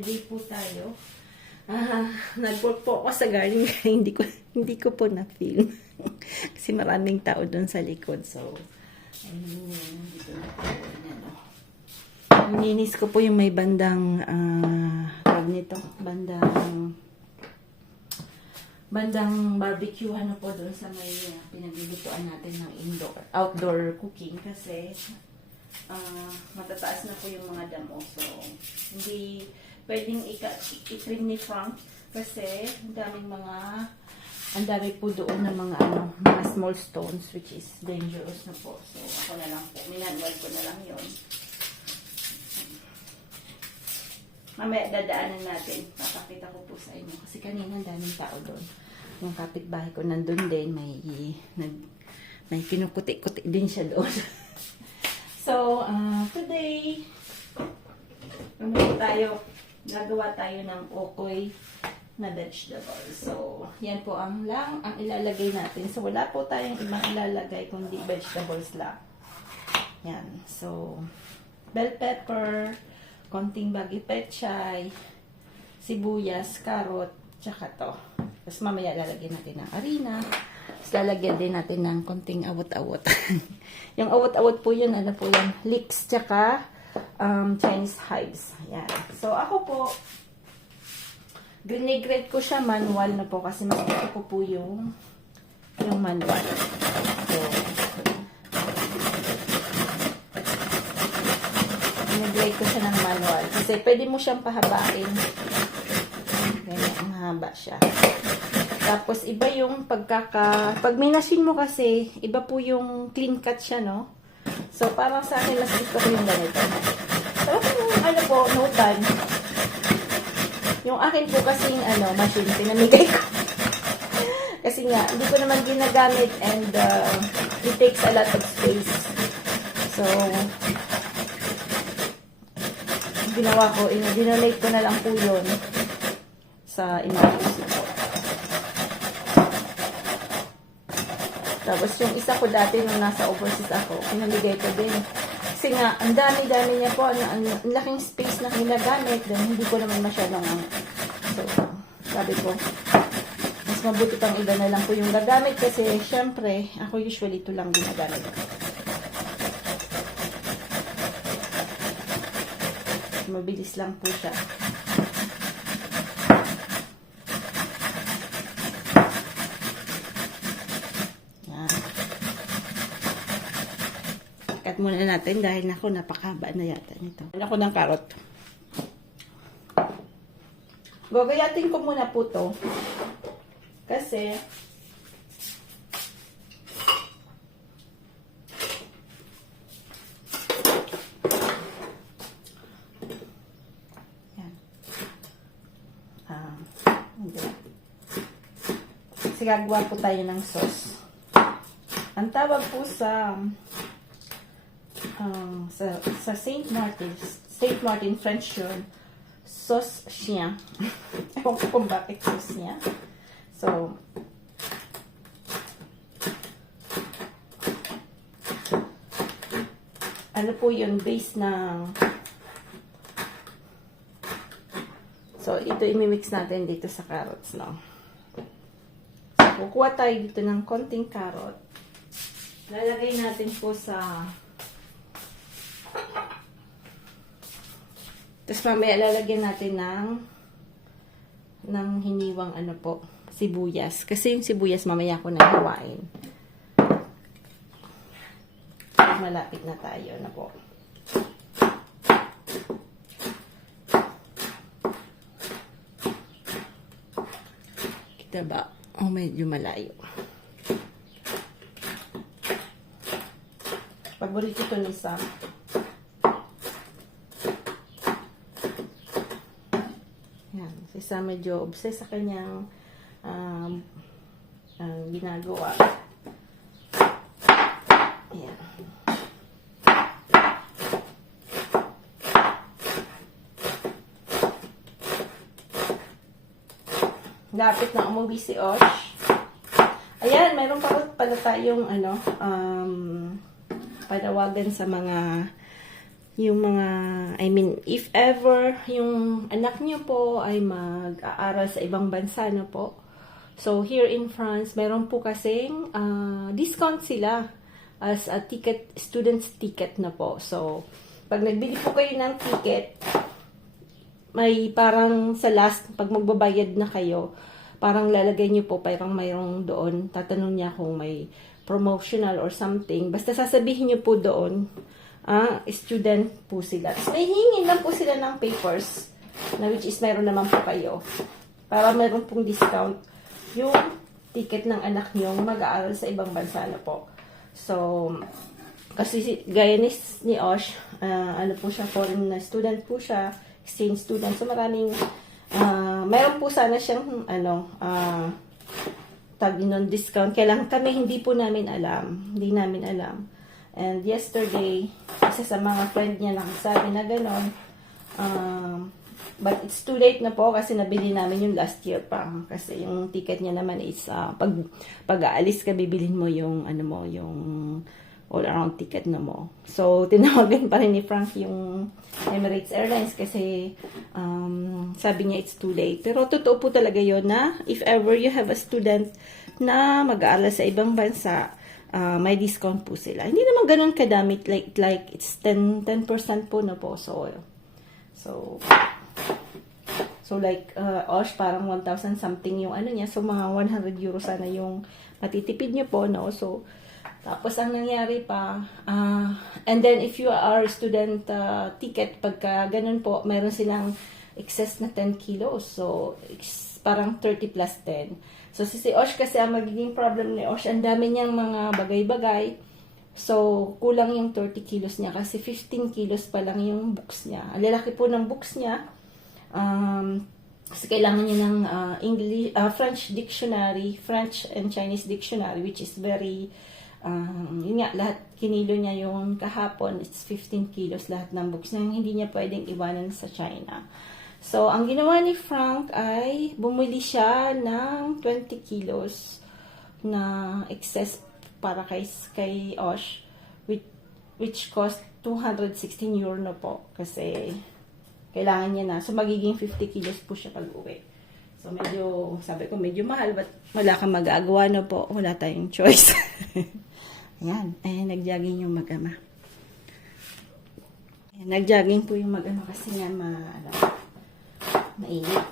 holiday po tayo. Nag-work po ako sa garden kaya hindi ko po na-film. Kasi maraming tao doon sa likod. So, dito na po. Ninis ko po yung may bandang bandang barbecue po doon sa may pinaglulutuan natin ng outdoor cooking kasi matataas na po yung mga damo. So, hindi pwedeng i-trim ni Frank kasi ang dami po doon na mga small stones which is dangerous na po. So, ako na lang po. Minanual ko na lang yun. Mamaya dadaanan natin. Papakita ko po sa inyo. Kasi kanina daming tao doon. Yung kapitbahay ko nandun din. May kinukuti-kuti din siya doon. So, today, gagawa tayo ng okoy na vegetables. So, yan po ang ilalagay natin. So, wala po tayong ibang ilalagay kundi vegetables lang. Yan. So, bell pepper, konting bagi pechay, sibuyas, carrot, tsaka to. Tapos mamaya lalagyan natin ng harina. Tapos lalagyan din natin ng konting awot-awot. Yung awot-awot po yun, leeks, tsaka Chinese hives. Yan. So ako po, grade ko siya manual na po kasi mas gusto ko po yung manual. So, grade ko siya ng manual. Kasi pwede mo siyang pahabain. Ganyan, ang haba siya. Tapos, iba yung pag minasin mo kasi, iba po yung clean cut siya, no? So, parang sa akin, mas gusto ko yung ganito. Pero kung no time. Yung akin po kasing, machine, pinamigay ko. Kasi nga, hindi ko naman ginagamit and it takes a lot of space. So, ginawa ko, dinonate ko na lang po yun sa emergency po. Tapos yung isa ko dati nung nasa overseas ako, pinamigay ko din. Kasi nga, ang dami-dami niya po, ang laking space na ginagamit, then hindi ko naman masyadong So, sabi ko, mas mabuti pang iba na lang po yung gagamit kasi syempre, ako usually ito lang ginagamit. Mabilis lang po siya. Yan. Cut muna natin dahil napakahaba na yata nito. Ako ng carrot. Gagayatin ko muna po to. Kasi gagawa po tayo ng sauce. Ang tawag po sa Saint Martin French yun, sauce chien. Ewan ko kung bakit sauce niya. So, ano po yun, base ng so, ito imimix natin dito sa carrots, no? Kukuha tayo dito ng konting carrot. Lalagay natin po sa tapos mamaya lalagyan natin ng hiniwang sibuyas. Kasi yung sibuyas mamaya ko na hiwain. Malapit na tayo na po. Kita ba? Medyo malayo. Paborito ito ni Sam. Yan. Si Sam medyo obsessed sa kanyang ginagawa. Yan. Lapit na umuwi si Osh. Ayan, mayroon pa pala tayong panawagan sa mga yung mga, I mean, if ever yung anak niyo po ay mag-aaral sa ibang bansa, no po. So, here in France, meron po kasing discount sila as a ticket, student's ticket na po. So, pag nagbili po kayo ng ticket, may parang sa last, pag magbabayad na kayo, parang lalagay niyo po, parang mayroong doon, tatanong niya kung may promotional or something. Basta sasabihin niyo po doon, student po sila. So, may hingin lang po sila ng papers, na which is meron naman po kayo. Para meron pong discount yung ticket ng anak niyo mag-aaral sa ibang bansa na po. So, kasi gaya ni Osh, ano po siya, foreign student po siya, exchange student. So, maraming, meron po sana siyang, discount. Kailangan kami, hindi namin alam. And yesterday, isa sa mga friend niya nakasabi na gano'n, but it's too late na po kasi nabili namin yung last year pa. Kasi yung ticket niya naman is, pag-aalis ka, bibilhin mo yung, yung all-around ticket na mo. So, tinawagan pa rin ni Frank yung Emirates Airlines kasi sabi niya it's too late. Pero totoo po talaga yun na if ever you have a student na mag-aaral sa ibang bansa, may discount po sila. Hindi naman ganun kadamit, like it's 10% po na po. So like, Osh, parang 1,000 something yung niya. So, mga 100 euro sana yung matitipid niyo po, no? So, tapos ang nangyari pa, and then if you are student ticket, pagka ganun po, meron silang excess na 10 kilos. So, parang 30 plus 10. So, si Osh kasi ang magiging problem ni Osh, ang dami niyang mga bagay-bagay. So, kulang yung 30 kilos niya kasi 15 kilos pa lang yung books niya. Ang lalaki po ng books niya. Kasi kailangan niya ng French dictionary, French and Chinese dictionary, which is very, yun nga, lahat kinilo niya yung kahapon, it's 15 kilos lahat ng books na hindi niya pwedeng iwanan sa China. So, ang ginawa ni Frank ay bumili siya ng 20 kilos na excess para kay Osh, which cost 216 euro na po kasi kailangan niya na. So, magiging 50 kilos po siya pag-uwi. So, sabi ko, medyo mahal, but wala kang magagawa na po. Wala tayong choice. Ayan. Nag-jogging yung mag-ama. Nag-jogging po yung mag-ama kasi nga mainit.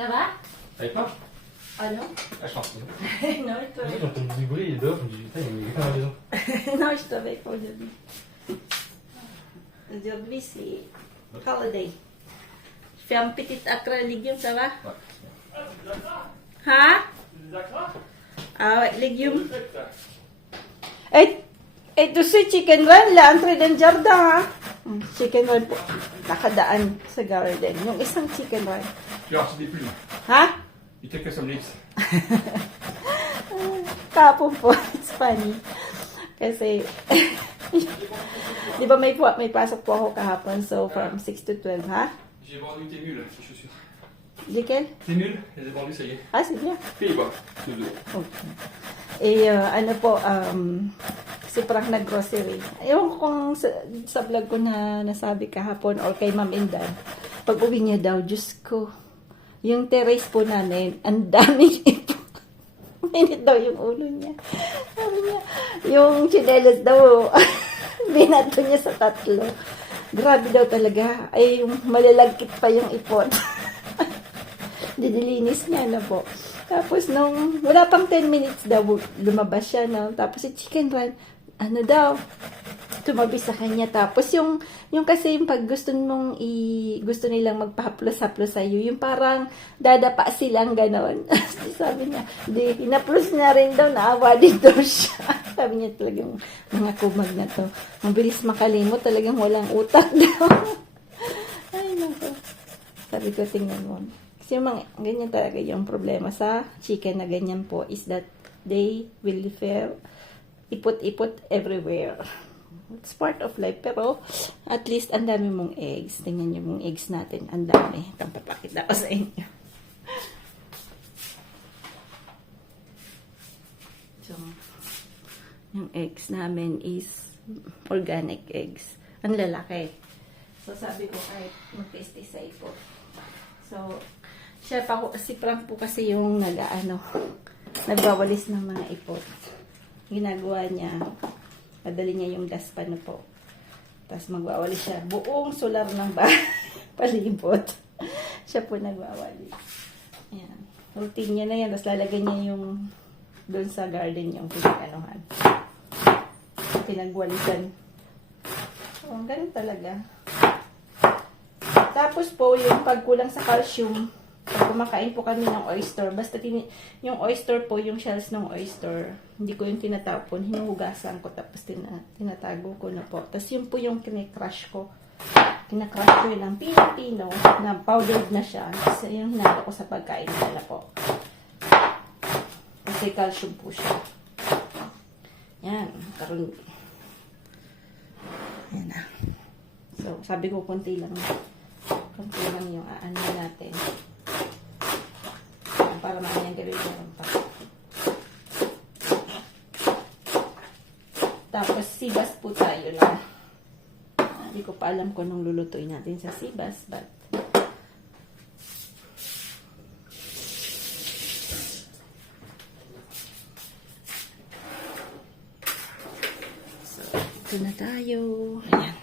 Ça va? Avec moi? Ah non? Ah, je pense. Non, je te Oui, j'entends du bruit, il est dehors, je me dis, putain, il est quelqu'un à la maison. Non, je te pas aujourd'hui. Aujourd'hui, c'est holiday. Je fais un petit accra légumes, ça va? Ouais. Hein? Des acras? Ah ouais, légumes. Ito si Chicken Run, l'entrée d'un jardin, ha? Chicken Run po. Nakadaan sa garden. Yung isang Chicken Run. Tu as reçu des plumes. Ha? Il take some leaves. Kapon po. It's funny. Kasi, di ba may pasok po ako kahapon, so from 6 to 12, ha? J'ai vendu tes mules, ces chaussures. Lesquelles? Tes mules, je les ai vendues, ça y est. Ah, c'est bien. Fais quoi? Tous deux. Okay. Ano po, kasi parang nag-grocery. Ewan ko kung sa vlog ko na nasabi kahapon or kay Ma'am Indan, pag uwi niya daw, Diyos ko, yung terrace po namin, ang daming ipon. Mainit daw yung ulo niya. Sabi niya, yung chinelas daw, binato niya sa 3. Grabe daw talaga. Ay, yung malalagkit pa yung ipon. Didilinis niya na po. Tapos nung, wala pang 10 minutes daw, lumabas siya, no? Tapos si Chicken Run, ano daw, tumabi sa kanya. Tapos yung kasi yung pag gusto nilang magpahaplos-haplos sa'yo, yung parang dadapa silang ganon. Sabi niya, hinaplos niya rin daw, naawa din daw siya. Sabi niya talagang mga kumag na to. Mabilis makalimot, talagang walang utak daw. Ay, naku. Sabi ko, tingnan mo. Kasi yung mga, ganyan talaga yung problema sa chicken na ganyan po is that they will ipot-ipot everywhere. It's part of life. Pero, at least, ang dami mong eggs. Tingnan niyo yung eggs natin. Ang dami. Itong papakita ko sa inyo. So, yung eggs namin is organic eggs. Ang lalaki. So, sabi ko kahit mag-pesticide po. So, siya pa, si Frank po kasi yung nagwawalis ng mga ipot. Ginagawa niya, padali niya yung daspan na po. Tapos magwawalis siya. Buong solar ng palibot. Siya po nagwawalis. Ayan. Routine niya na yan. Tapos lalagay niya yung doon sa garden yung pinag-anuhan. Pinagwalisan. So, ganun talaga. Tapos po, yung pagkulang sa calcium, pag kumakain po kami ng oyster, basta yung oyster po, yung shells ng oyster, hindi ko yung tinatapon, hinuhugasan ko, tapos tinatago ko na po. Tapos yun po yung kinecrush ko. Kinecrush ko yun ng pino-pino, na powdered na siya. Tapos yung hinalo ko sa pagkain nila po. Kasi calcium po siya. Yan, karoon. Yan na. So, sabi ko, konti lang yung aano natin. Para maanyang gawin pa. Tapos, sibas po tayo na. Hindi ko pa alam kung anong lulutuin natin sa sibas, but so, ito na tayo. Ayan.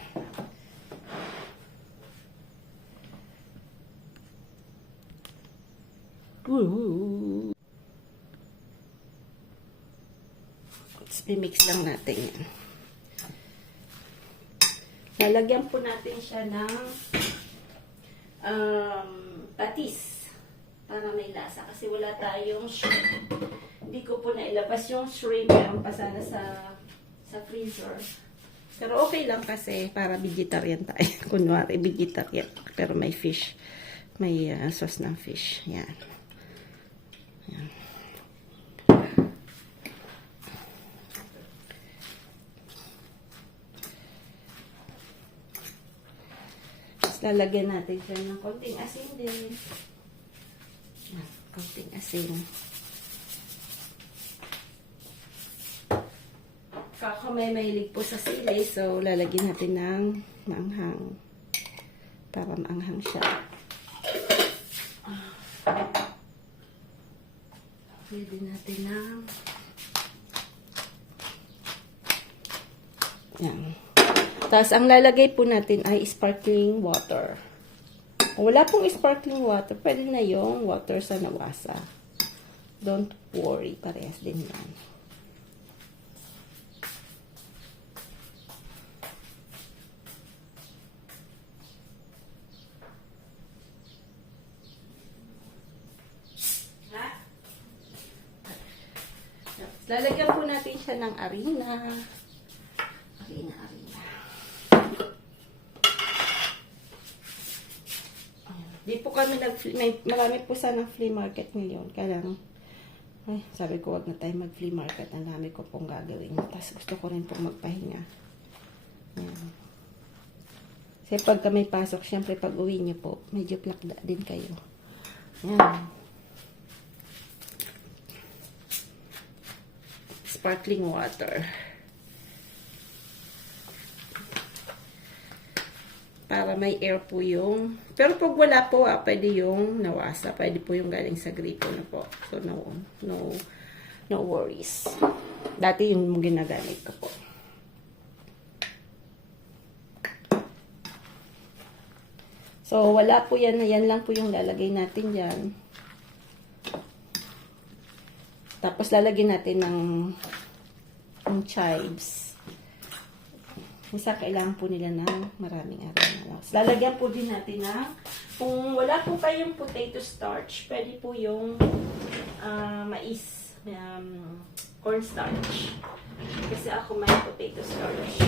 I-mix lang natin yan. Lalagyan po natin siya ng patis para may lasa kasi wala tayong shrimp. Hindi ko po nailabas yung shrimp, meron pa sana sa freezer. Pero okay lang kasi para vegetarian tayo. Kunwari vegetarian pero may fish. May sauce ng fish. Yan. Yan. Lalagyan natin siya ng konting asin din. Yan, konting asin. Kako may mahilig po sa sili, so lalagyan natin ng maanghang. Para maanghang siya. Pwede natin ng yan. Tapos, ang lalagay po natin ay sparkling water. Kung wala pong sparkling water, pwede na yung water sa nawasa. Don't worry, parehas din yan. Lalagyan po natin siya ng harina. Harina. Di po kami marami po sana flea market ngayon. Kaya lang, ay, sabi ko wag na tayo mag flea market. Ang dami ko pong gagawin. Tapos gusto ko rin pong magpahinga. Yan. Kasi pagka may pasok, syempre pag uwi niyo po, medyo plakda din kayo. Yan. Sparkling water. Para may air po yung, pero pag wala po, pwede yung nawasa, pwede po yung galing sa gripo na po. So, no worries. Dati yung ginagamit ko po. So, wala po yan, yan lang po yung lalagay natin dyan. Tapos, lalagyan natin ng chives. Isa, kailangan po nila ng maraming aroma. Lalagyan po din natin ng, kung wala po kayong potato starch, pwede po yung mais, cornstarch. Kasi ako may potato starch.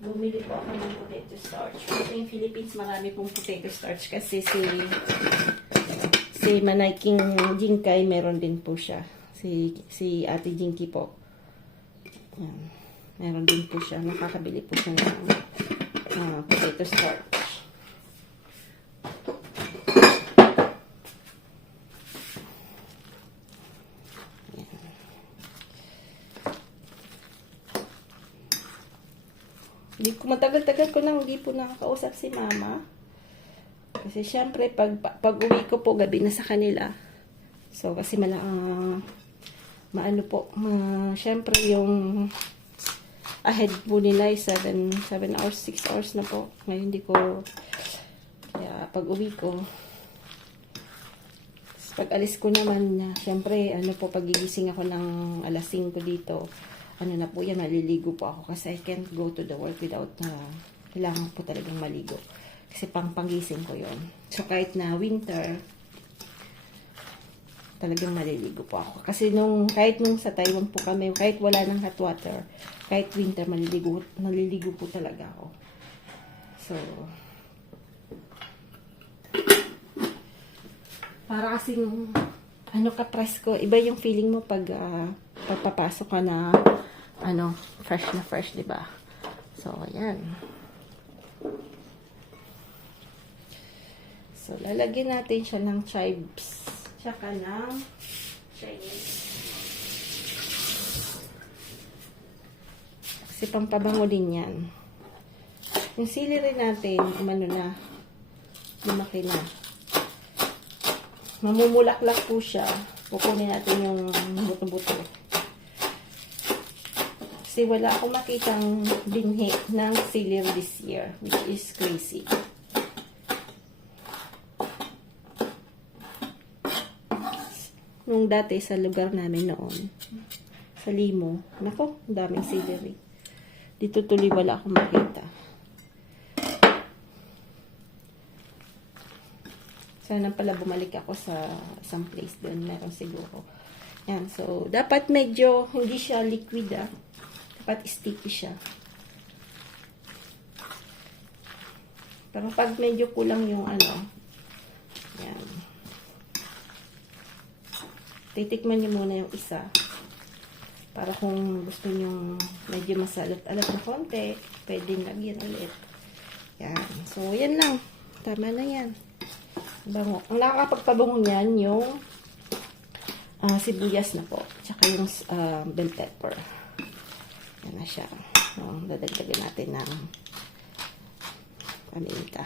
Bumili po ako ng potato starch. Kasi yung Philippines, marami pong potato starch. Kasi si Manay King Jinkay, meron din po siya. Si Ate Jinky po. Yan. Meron din po siya. Nakakabili po siya ng potato starch. Hindi ko matagal-tagal ko nang hindi po nakakausap si mama. Kasi syempre, pag uwi ko po, gabi na sa kanila. So, kasi maano po, syempre yung ahead po nila ay 7 hours, 6 hours na po. Ngayon hindi ko, kaya pag uwi ko, pag alis ko naman, syempre, pagigising ako ng alas 5 dito, na po yan, naliligo po ako kasi I can't go to the work without kailangan po talagang maligo. Kasi panggising ko yon. So, kahit na winter, talagang maliligo po ako. Kasi kahit nung sa Taiwan po kami, kahit wala ng hot water, kahit winter, naliligo po talaga ako. So, para kasing, ka-press ko, iba yung feeling mo pag papapasok ka na, fresh na fresh, diba? So, ayan. So, lalagyan natin siya ng chives. Tsaka ng Chinese. Kasi pampabango din yan. Yung celery natin, lumaki na. Mamumulaklak po siya. Kukunin natin yung buto-buto. Kasi wala akong makitang binhi ng celery this year, which is crazy. Nung dati sa lugar namin noon, sa Limo, nako, daming celery. Dito tuloy wala akong makita. Sana pala bumalik ako sa isang place doon, meron siguro. Yan, so dapat medyo hindi siya liquid dapat sticky siya. Pero pag medyo kulang yung yan. Titikman niyo muna yung isa. Para kung gusto niyo medyo masalot-alat na konti, pwedeng lagyan ulit. Yan. So, yan lang. Tama na yan. Bango. Ang nakakapagpabango niyan yung sibuyas na po. Tsaka yung bell pepper. Yan na siya. Dadagdagan natin ng paminta.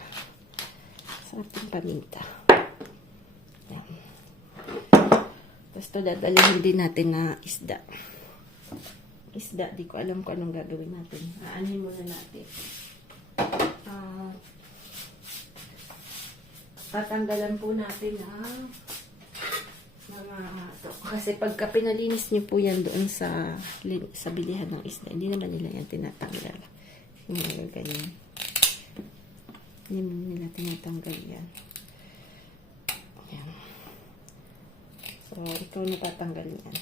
Sa ating paminta. Yan. Tapos ito, dadalihin din natin na isda. Isda, di ko alam kung anong gagawin natin. Aanin muna natin. Tatanggalan po natin ng mga kasi pagka pinalinis nyo po yan doon sa bilihan ng isda, hindi naman nila yan tinatanggal. Hindi ganyan. Hindi nila tinatanggal yan. Ayan. So, ikaw na tatanggal yan.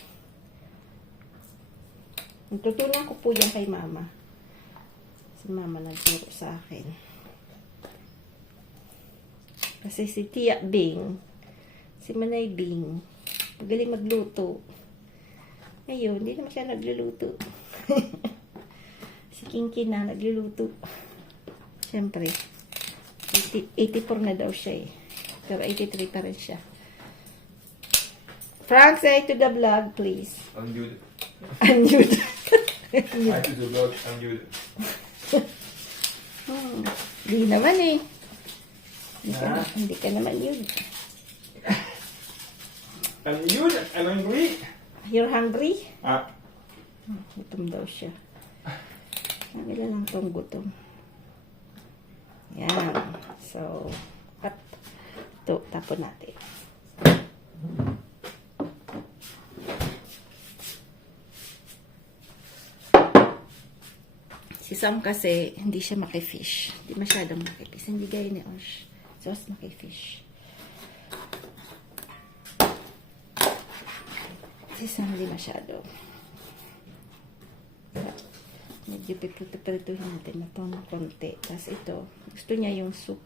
Tutunan ko po yan kay mama. Si mama nagturo sa akin. Kasi si Tia Bing, si Manay Bing, magaling magluto. Ngayon, hindi naman siya nagluluto. Si Kinky na nagluluto. Siyempre, 84 na daw siya eh. Pero 83 pa rin siya. Frank, say to the vlog, please. Unmute. Unmute. Hi to the vlog, unmute. Hindi naman eh. Hindi ka naman yun. Unmute, I'm hungry. You're hungry? Gutom daw siya. Kamila lang tong gutom. Yan. So, cut. Ito, tapon natin. Si Sam kasi, hindi siya makifish. Hindi masyadong makifish. Hindi gaya ni Osh. So, mas makifish. Si Sam, hindi masyado. Medyo piprituhin natin na itong konti. Tapos ito, gusto niya yung soup.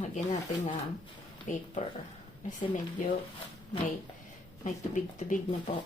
lagyan natin ng paper. Kasi medyo may tubig-tubig na po.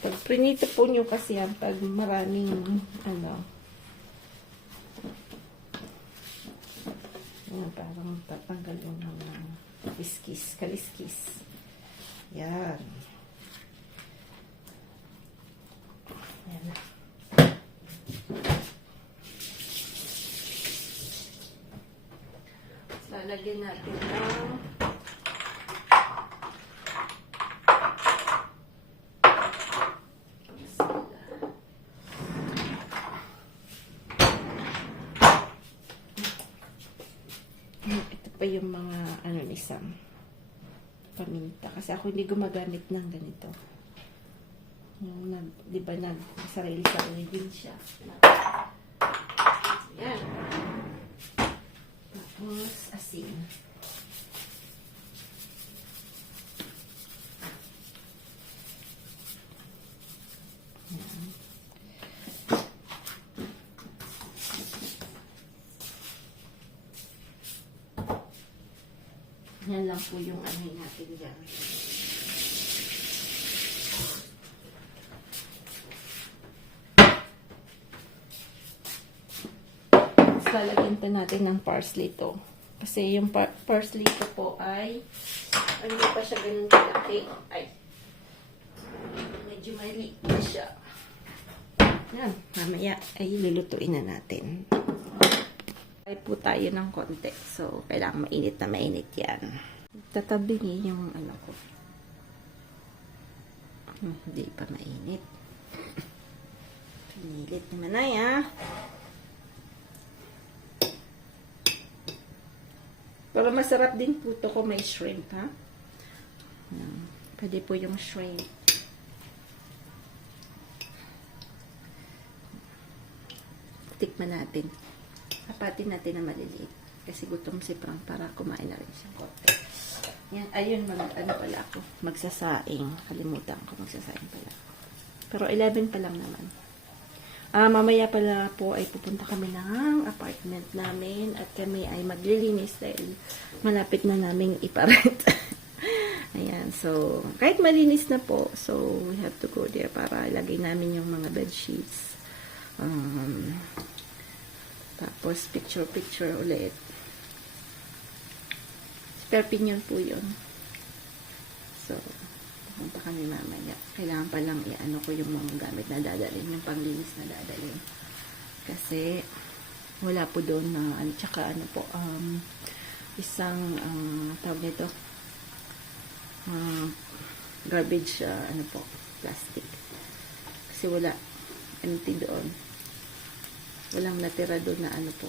Pag prinito po nyo kasi yan, pag maraming, parang tatanggal yung mga kaliskis. Yan. Yan na. Lalagyan natin ng pa yung mga ni Sam paminta kasi ako hindi gumagamit ng ganito yung di ba sarili din siya. Yan, tapos asin. Yan. Yan lang po yung natin dyan. Tapos lalagyan pa natin ng parsley to. Kasi yung parsley ko po ay hindi pa siya ganun kalaki. Ay, medyo maliit na siya. Yan, mamaya ay lulutuin na natin. Ay po tayo ng konti. So, kailangan mainit na mainit yan. Tatabingin yung ko. Hindi pa mainit. Pinilit naman na ya. Pero masarap din po ito kung may shrimp, ha? Pwede po yung shrimp. Tikman natin. Hapatin natin na maliliit. Kasi gutom si Prang para kumain na rin siya konti. Yan, ayun, pala ako. Magsasaing. Kalimutan ko, magsasaing pala ako. Pero 11 pa lang naman. Mamaya pala po ay pupunta kami ng apartment namin at kami ay maglilinis dahil malapit na naming iparent. Ayan, so, kahit malinis na po, so, we have to go there para ilagay namin yung mga bed sheets. Tapos, picture ulit. Spare pinion po yun. So, pupunta kami mamaya. Kailangan pa lang i-ano ko yung mga gamit na dadalhin, yung panglinis na dadalhin. Kasi, wala po doon na, tsaka ano po, isang, tawag nito, garbage, plastic. Kasi wala, empty doon. Walang natira doon na po.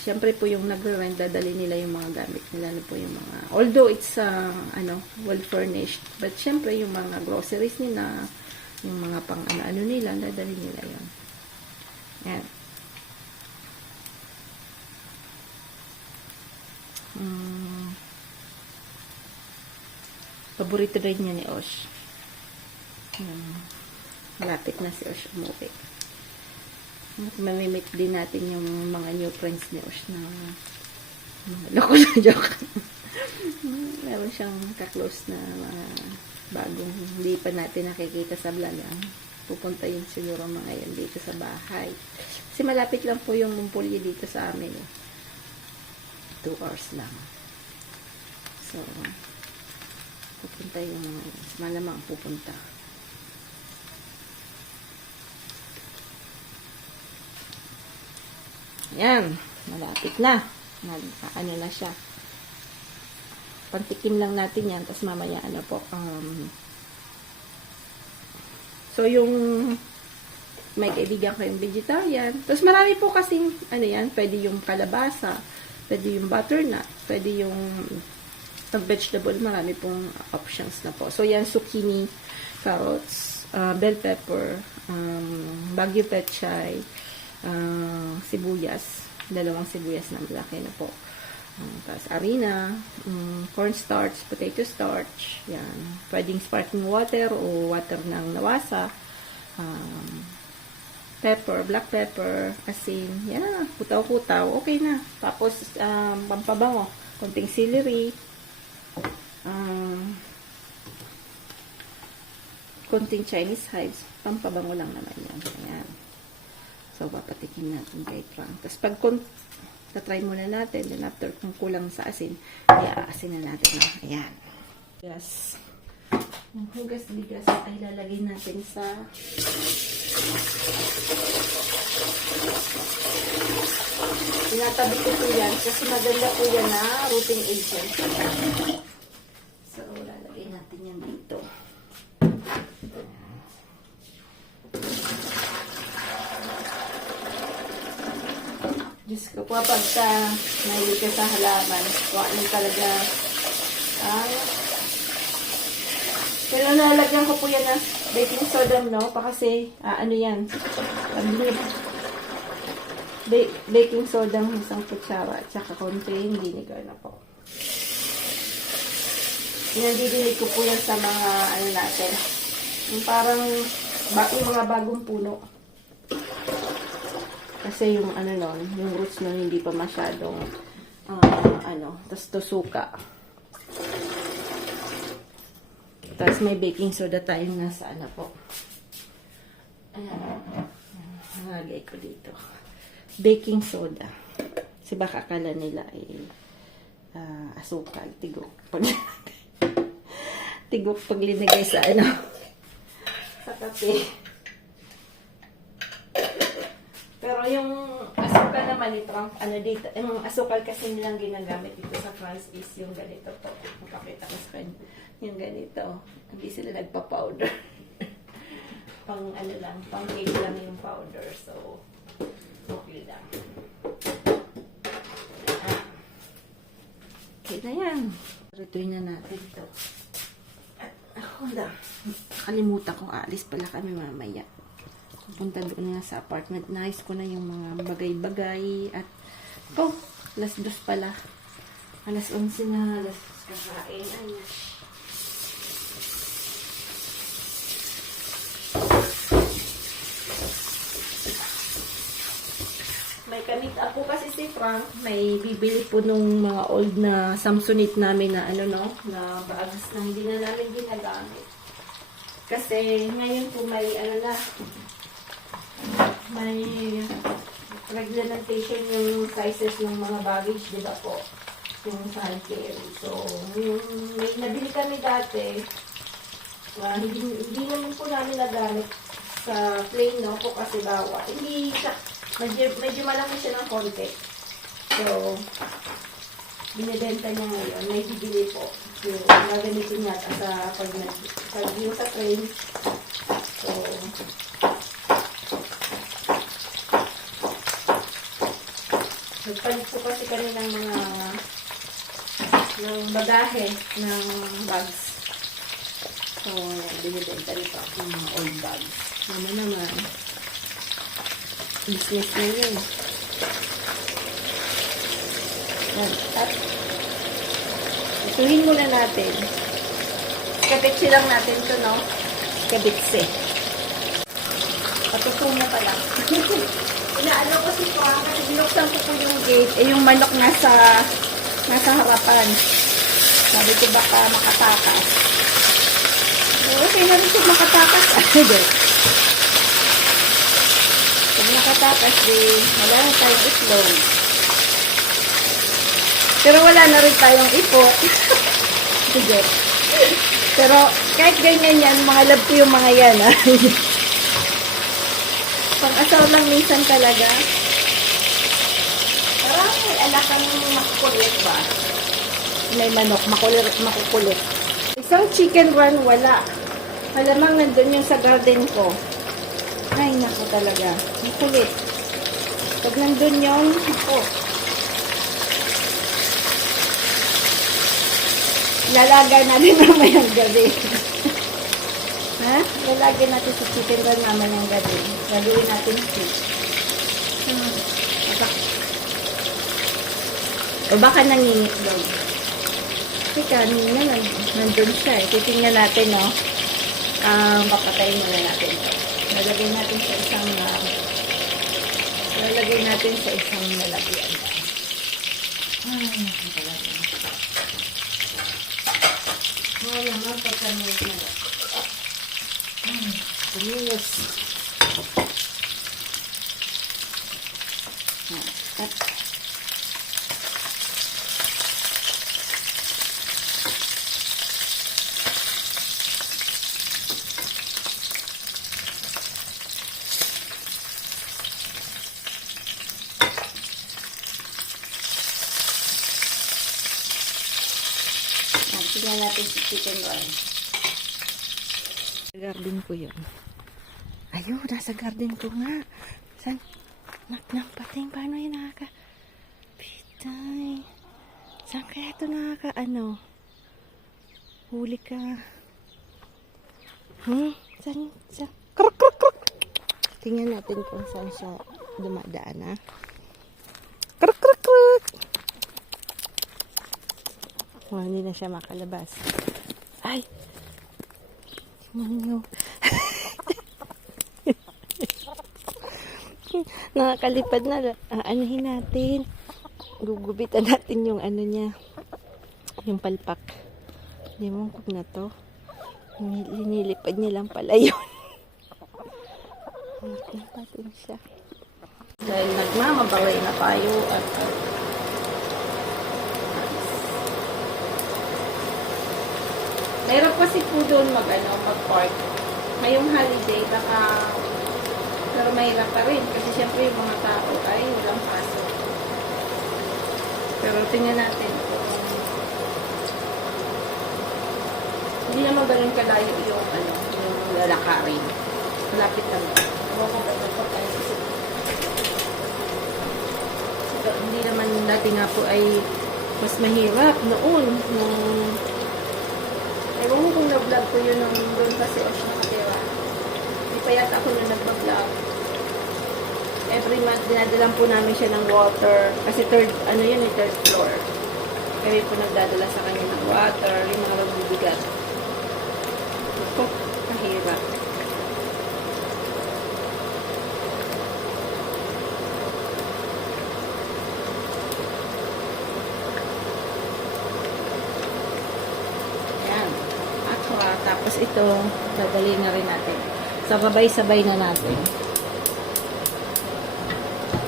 Siyempre po yung nagre-rent, dadali nila yung mga gamit nila, po yung mga, although it's, well furnished, but siyempre yung mga groceries nila, yung mga pang ano nila, dadali nila yun. Yan. Paborito rin niya ni Osh. Malapit na si Osh umuwi. Mamimit din natin yung mga new friends ni Osh na loko na joke. Meron siyang ka-close na mga bagong hindi pa natin nakikita sa vlog. Pupunta yun siguro mga yan dito sa bahay. Kasi malapit lang po yung Mumpulye dito sa amin. 2 hours lang. So, pupunta yung mga yan. Malamang pupunta. Yan, malapit na. ano na siya. Pantikim lang natin yan, tapos mamaya ano po, so yung may kaibigan ko yung vegetarian, tapos marami po kasing ano yan, pwede yung kalabasa, pwede yung butternut, pwede yung vegetable, marami pong options na po. So yan, zucchini, carrots, bell pepper, Baguio pechay, sibuyas, 2 sibuyas na malaki na po. Tapos harina, cornstarch, potato starch, yan. Pwedeng sparkling water o water ng nawasa, pepper, black pepper, asin, yan, kutaw-kutaw, okay na. Tapos, pampabango, konting celery, konting Chinese herbs, pampabango lang naman yan. Ayan. So, papatikin natin kay Frank. Tapos, pag tatry muna natin, then after kung kulang sa asin, i-aasin na natin. Ayan. Yes. Yung hugas bigas ay lalagay natin sa tinatabi ko po yan kasi maganda po yan na rooting agent. So, lalagay natin yan dito. Diyos ko po, pagka nahilig ka sa halaman, wala talaga pero nalagyan ko po yan ng baking soda, no? Pa kasi, ano yan, baking soda ng 1 kutsara, at saka konting vinegar na po. Dinadidilig ko po yan sa mga, ano natin, yung parang, yung mga bagong puno. Kasi yung ano nun, yung roots nun hindi pa masyadong tapos to suka. Tapos may baking soda tayong nasa ano po. Ayan. Nalagay ko dito. Baking soda. Kasi baka akala nila ay asukal. Tigok. Tigok pag linagay sa ano. Sa kape. Pero yung asukal naman ito, ano dito, yung asukal kasi nilang ginagamit dito sa France is yung ganito po. Makakita ko sa kanya. Yung ganito. Hindi sila nagpa-powder. Pang ano lang, pang cake lang yung powder. So, okay lang. Okay na yan. Rituin na natin ito. At ako na. Kalimutan ko, alis pala kami mamaya. Punta doon na sa apartment. Nice ko na yung mga bagay-bagay. At, alas 2 pala. Alas 11 na. Alas 2 kakain. Ay, may kamit ako kasi si Frank. May bibili po nung mga old na Samsonite namin na ano no, na bags na hindi na namin ginagamit. Kasi ngayon po may ano na, may reglementation yung sizes ng mga baggage, di ba po? Yung hand carry. So, may nabili kami dati, hindi naman po namin nagamit sa plain, no? Po kasi bawa. Hindi siya, medyo malaki siya ng konti. So, binibenta niya ngayon. May bibili po. So, nagamitin niya sa pag yung sa train. So, nagpalit po kasi kami ng mga bagahe ng bags. So, binibenta rin pa yung mga old bags. Naman. Business na yun. At ituhin muna natin. Kabitsi lang natin ito, no? Kabitsi. Patutong na pala. Inaano ko si Frank kasi binuksan ko po yung gate. Yung manok nasa harapan. Sabi ko baka makatakas. Okay na rin siya makatakas. Pag nakatakas, wala na tayong itlog. Pero wala na rin tayong ipot. Sige. Pero kahit ganyan yan, mga love ko yung mga yan. Pang-asaw lang minsan talaga. Parang may alakang makukulit ba? May manok, makukulit. Isang chicken run, wala. Malamang nandun yung sa garden ko. Ay, naku talaga. Makulit. Pag nandun yun, ako. Lalaga natin mamayang gabi. Ha? Lalagyan natin sa chicken run mamayang gabi. Gagawin natin steak. O baka nangingitlog. Kasi kanina nandun siya eh. Titingnan natin, no? Papatayin muna natin ito. Lalagay natin sa isang lalagyan. Ay, naku talaga. Wala naman pagkanin na. Kumilos. At tingnan natin si chicken run. Garden ko yun. Ayun, nasa garden ko nga. Saan? Pating, paano yun Pitay. Saan kaya ito huli ka. Saan? Kruk, kruk, kruk. Tingnan natin kung saan siya dumadaan, ha? Kruk, kruk, kruk. Oh, hindi na siya makalabas. Ay! Tingnan nyo. Nakakalipad na. Anuhin natin. Gugubitan natin yung niya. Yung palpak. Hindi mo kung na to. Linilipad niya lang pala yun. Natin siya. Dahil nagmamabaway na tayo at mahirap kasi po doon mag-park. Ngayong holiday, pero mahirap pa rin. Kasi syempre yung mga tao ay walang pasok. Pero tingnan natin kung hindi naman ganun kalayo yung lalakarin. Malapit lang. Hindi naman dati nga po ay mas mahirap noon. Ewan mo kung na-vlog ko yun nung doon kasi Osh nakatira. Hindi pa yata ako na nag-vlog. Every month, dinadalan po namin siya ng water. Kasi third floor. Kaya po nagdadala sa kanya ng water, yung mga magbibigat. Ito, mahirap. Tapos ito, dadali na rin natin. Sabay-sabay na natin.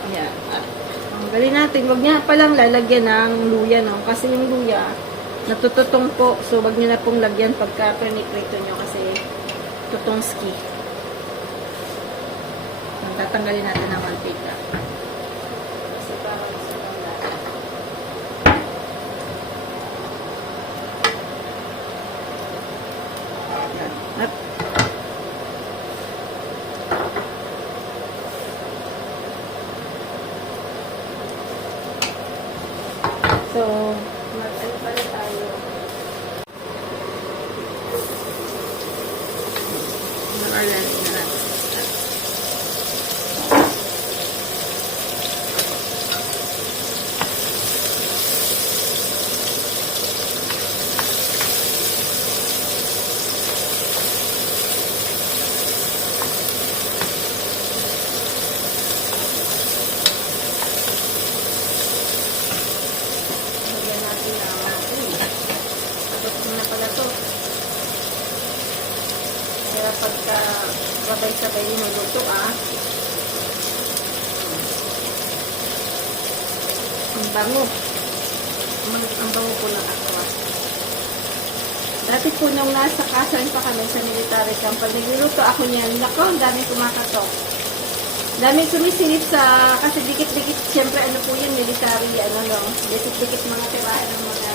Ayan. At ang galing natin, wag niya palang lalagyan ng luya, no? Kasi yung luya, natututong po. So, wag niyo na pong lagyan pagka prinikrito nyo kasi tutong ski. Tatanggalin natin ng mantika. Kasi para masarap natin. So, mag-ano pala tayo. Nakalan na natin. Pagka sabay-sabay lumuluto, ang bango. Ang bango po ng akwa. Dati po nung nasa kasan pa kami sa military camp, pag nagluluto ako niyan, nako, ang dami kumakatok. Daming sumisilip sa, kasi dikit-dikit, siyempre ano po yun, military, ano no, dikit-dikit mga tirahan ng mga,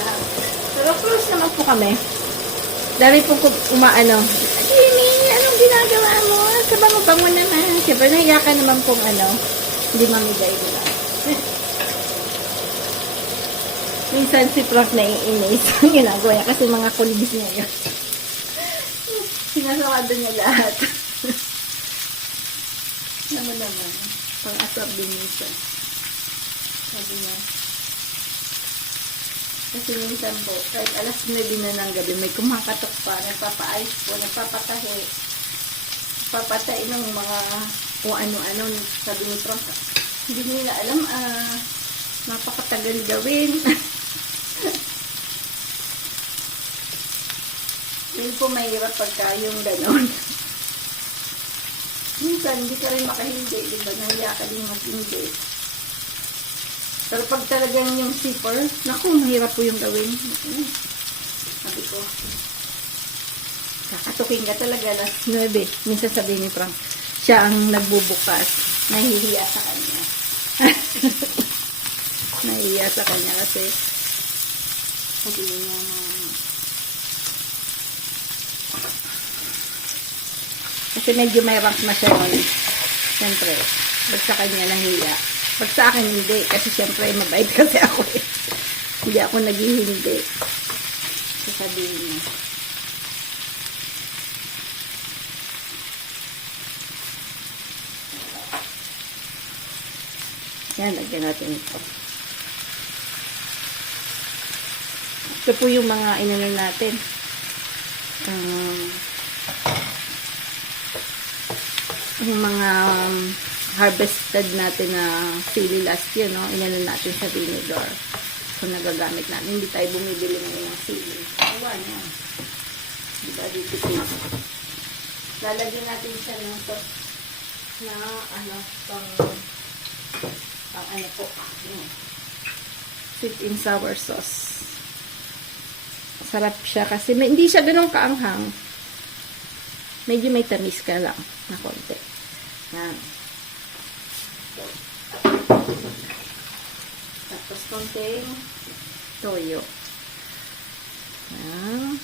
pero close naman po kami. Dami po umaano, Jimmy, anong ginagawa mo? Sa bango-bango naman. Siyempre, nahiya ka naman pong ano, hindi mamigay nila. Minsan si Frank naiinis ang ginagawa niya kasi mga colleagues niya yun. Sinasakado niya lahat. Naman naman. Pang-asab din minsan. Sabi niya. Kasi minsan po, kahit alas 9 na ng gabi, may kumakatok pa, nagpapaayos po, nagpapatahi. Papatay ng mga kung ano-ano, sabi ni Frank. Hindi nila alam, napakatagal gawin. Yun po mahirap pagka yung ganon. Minsan, hindi ka rin makahindi, di ba? Nahiya ka din mag-hindi. Pero pag talagang yung zipper, naku, mahirap po yung gawin. Sabi ko, kakatukin ka talaga alas 9. Minsan sabi ni Frank, siya ang nagbubukas. Nahihiya sa kanya. Nahihiya sa kanya kasi sabi niya kasi medyo may rank na siya nun. Siyempre, pag sa kanya nahiya. Pag sa akin hindi. Kasi siyempre, mabait kasi ako eh. Hindi ako naghihindi. Sasabihin niya. Yan, lagyan natin ito. Ito po yung mga inano natin. Yung mga harvested natin na sili last year, no? Inano natin sa vinegar. So, nagagamit natin. Hindi tayo bumibili ngayon ng sili. Awan yan. Diba, dito po. Lalagyan natin siya ng to na, ano, pang ano po, sweet and sour sauce. Sarap siya kasi hindi siya ganun kaanghang. Medyo may tamis ka lang na konti. Yan. Tapos konting toyo. Yan.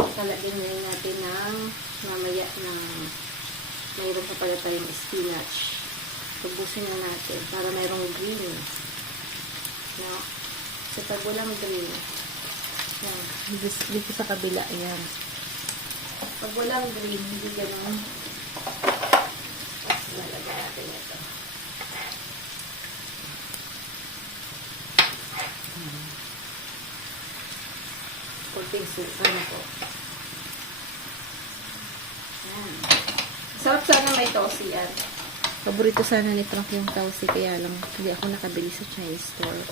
Talagyan natin ng mamaya ng mayroon pa pala tayong spinach. Tubusin na natin para mayroong green. No? So, pag walang green, yan. Dito sa kabila, yan. Pag walang green, hindi ganun. Lalagyan natin ito. Kunting suka na po. Yan. Sarap sana may tosi yan. Paborito sana ni Frank yung tausi, kaya lang hindi ako nakabili sa Chinese store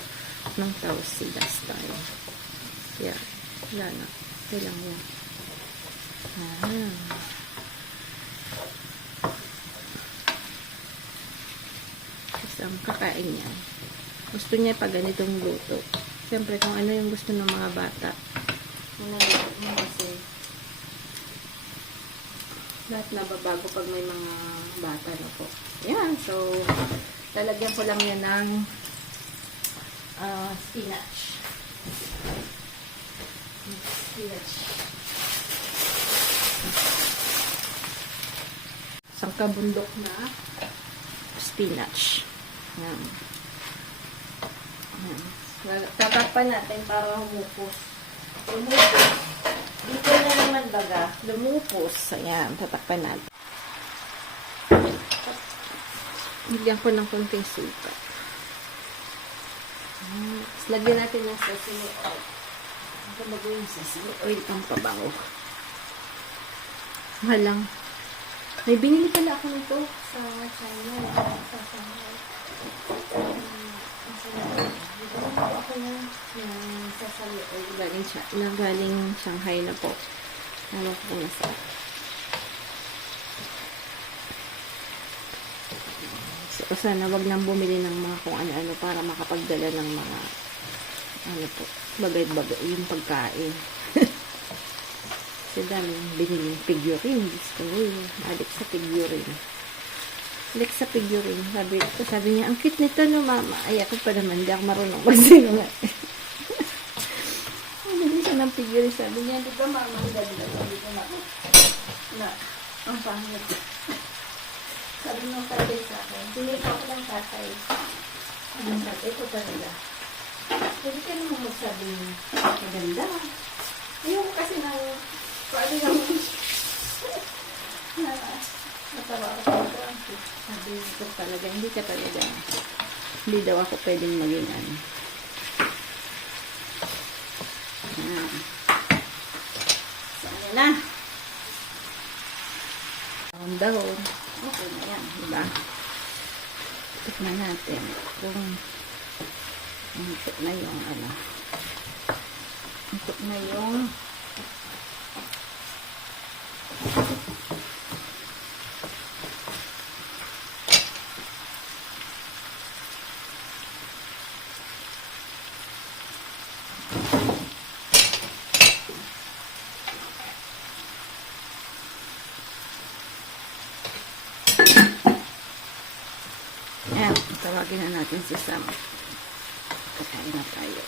ng tausi last time. Yeah, wala na. Ito lang yan. Kasi ang kakain niya, gusto niya pag ganitong luto. Siyempre, kung ano yung gusto ng mga bata. Nanaluto mo kasi lahat nababago pag may mga bata na po. Yan. So, lalagyan ko lang yan ng spinach. Spinach. Isang kabundok na spinach. Yan. Yan. Tatakpan natin para humupos. Lumupos. Dito na naman baga. Lumupos. Ayan. Tatakpan natin. Bigyan ko ng konting suka. Tapos lagyan natin ng sesame oil. Ang palago yung sesame oil pang pabango. Mahal lang. May binili pala ako nito sa China. Sa Shanghai. Ako yung sesame oil. Galing Shanghai na po. Ano ko kung nasa. So, sana wag nang bumili ng mga kung ano-ano para makapagdala ng mga ano po, bagay-bagay yung pagkain. Kasi dami biniling figurine. Gusto ko yung adik sa figurine. Like sa figurine. Sabi niya, ang cute nito no, mama. Ay, ako pa naman, di ako marunong magsinungat. Hindi siya ng figurine. Sabi niya, di ba mama, ang ganda. Sabi ko na, ang pangit. Sabi nung tatay sa akin, pinita ko lang tatay. Ang tatay ko talaga. Pwede ka naman magsabi niya, maganda. Ayoko kasi nang, paano naman natawa ko talaga. Sabi ko talaga, hindi ka talaga. Hindi daw ako pwedeng maging ano. Yan. So, ano na. Ang dahon. Okay na yan, diba? Tikman natin kung ito na yung ano. Ito na yung ayan, tawagin na natin si Sam. Kakain na tayo.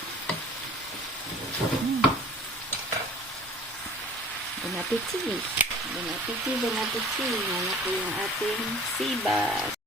Bon appetit. Bon appetit, bon appetit. Yan na po yung ating sibas.